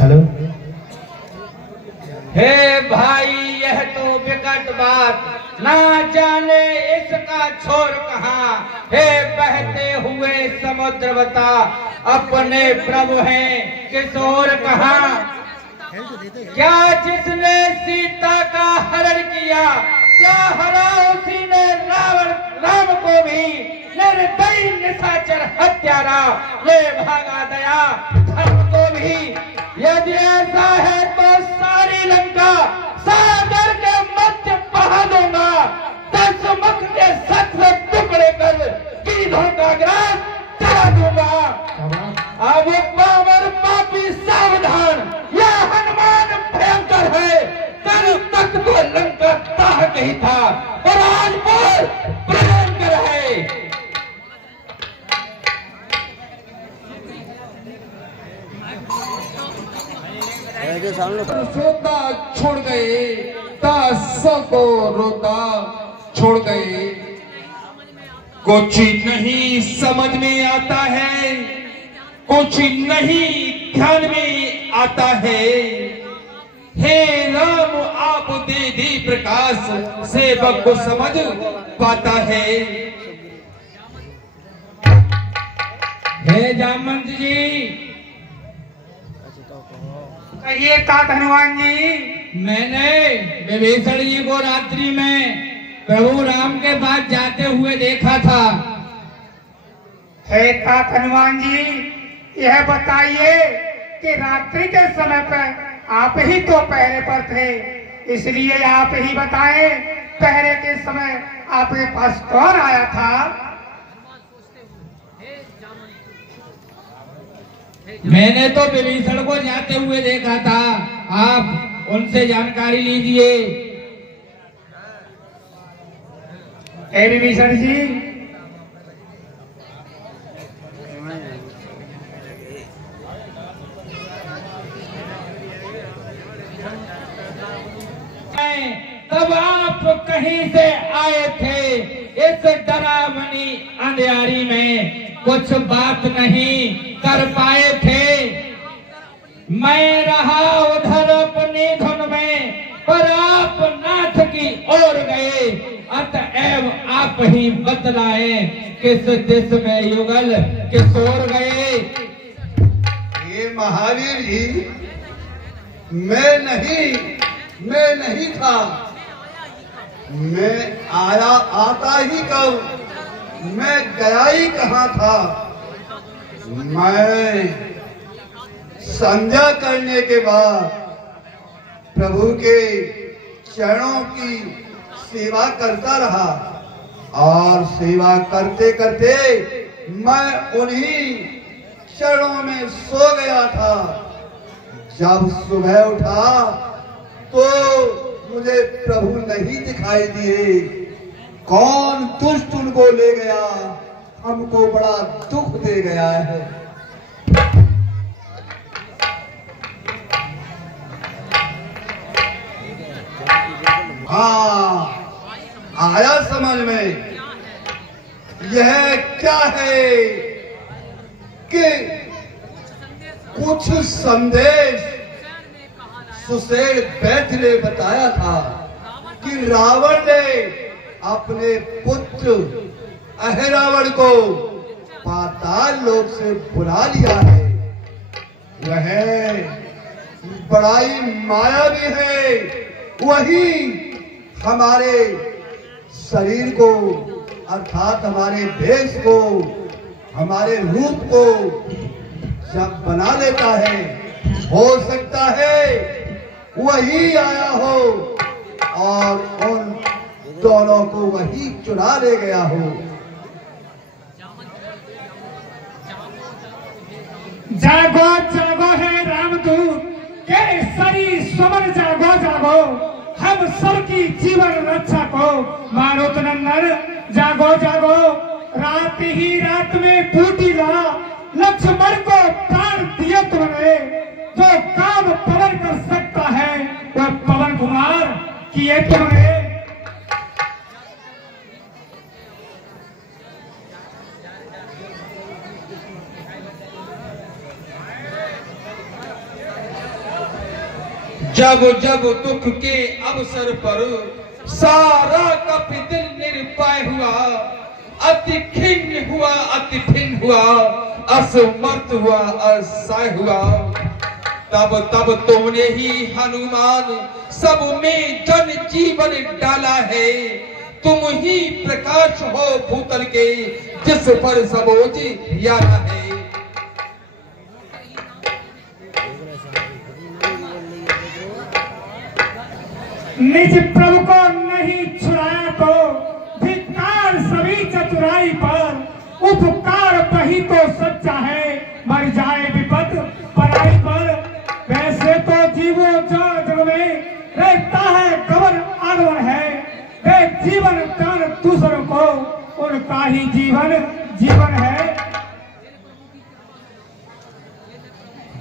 Hello. हे भाई, यह तो विकट बात, ना जाने इसका छोर कहाँ। हे बहते हुए समुद्र बता, अपने प्रभु हैं किशोर कहाँ। क्या जिसने सीता का हरण किया, क्या हरा उसी ने राम को भी। निर्दयी निशाचर हत्यारा, ले भागा दया धर्म को भी। यदि ऐसा है तो सारी लंका सागर के मध्य बहा दूंगा। 10 मुख के सत टुकड़े कर गीधों का ग्रास चला दूंगा। अब पावर पापी सावधान, यह हनुमान भयंकर है। कल तक तो लंका ताह नहीं था, और आज पर भयंकर है। सोता छोड़ गए, दास को रोता छोड़ गए। कुछ नहीं समझ में आता है, कुछ नहीं ध्यान में आता है। हे राम, आप दे दी प्रकाश, सेवक को समझ पाता है। हे जामवंत जी, कहिए तात हनुमान जी। मैंने विभीषण जी को रात्रि में प्रभु राम के पास जाते हुए देखा था। हे तात हनुमान जी, यह बताइए कि रात्रि के समय पर आप ही तो पहरे पर थे, इसलिए आप ही बताएं, पहरे के समय आपके पास कौन आया था। मैंने तो विभीषण को जाते हुए देखा था, आप उनसे जानकारी लीजिए। हे विभीषण जी, तब आप कहीं से आए थे, इस डरावनी अंधियारी में कुछ बात नहीं कर पाए थे। मैं रहा उधर अपनी धुन में, पर आप नाथ की ओर गए। अतएव आप ही बतलाए, किस दिश में युगल किशोर गए। ये महावीर जी, मैं नहीं था। मैं आता ही कब, मैं गया ही कहाँ था। मैं संध्या करने के बाद प्रभु के चरणों की सेवा करता रहा, और सेवा करते करते मैं उन्हीं चरणों में सो गया था। जब सुबह उठा तो मुझे प्रभु नहीं दिखाई दिए। कौन दुष्ट उनको ले गया, हमको बड़ा दुख दे गया है। हाँ, आया समझ में। यह क्या है कि कुछ संदेश सुशेर बैठ ने बताया था कि रावण ने अपने पुत्र अहिरावण को पाताल लोक से बुला लिया है। वह बड़ाई मायावी है, वही हमारे शरीर को अर्थात हमारे देश को, हमारे रूप को जब बना लेता है, हो सकता है वही आया हो और उन दोनों को वही चुरा ले गया हो। जागो जागो है रामदूत केसरी समर, जागो जागो हम सबकी जीवन रक्षा को। मारुत नंदन जागो जागो, रात ही रात में फूटीला लक्ष्मण को प्राण दिए तुमने। जो काम पवन कर सकता है वह पवन कुमार किए तुमने। जब जब दुख के अवसर पर सारा कपिदिल निरुपाय हुआ, अति खिन्न हुआ, अति भिन्न हुआ, असमर्थ हुआ, असहाय हुआ, तब तब तुमने ही हनुमान सब में जन जीवन डाला है। तुम ही प्रकाश हो भूतल के, जिस पर सब उजियारा है। निज प्रभु को नहीं छुड़ाया तो धिक्कार सभी चतुराई पर। उपकार वही तो सच्चा है, मर जाए विपत पराई पर। वैसे तो जीवो जग में रहता है गवन आगमन है। वे जीवन दान दूसरों को, उनका ही जीवन जीवन है।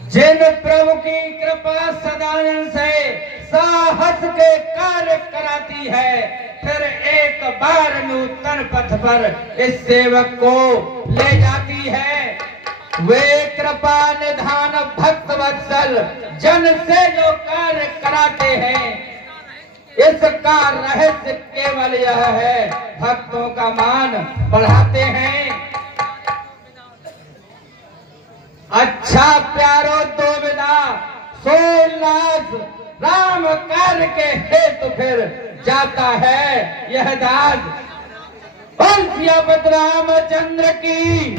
जिन प्रभु की कृपा सदानंद से साहस के कार्य कराती है, फिर एक बार नूतन पथ पर इस सेवक को ले जाती है। वे कृपा निधान भक्त वत्सल जन से जो कार्य कराते हैं, इसका रहस्य केवल यह है, भक्तों का मान बढ़ाते हैं। अच्छा प्यारो दो विदा सोलनाथ, राम कार्य के हेतु फिर जाता है यह दास। बंसियापत रामचंद्र की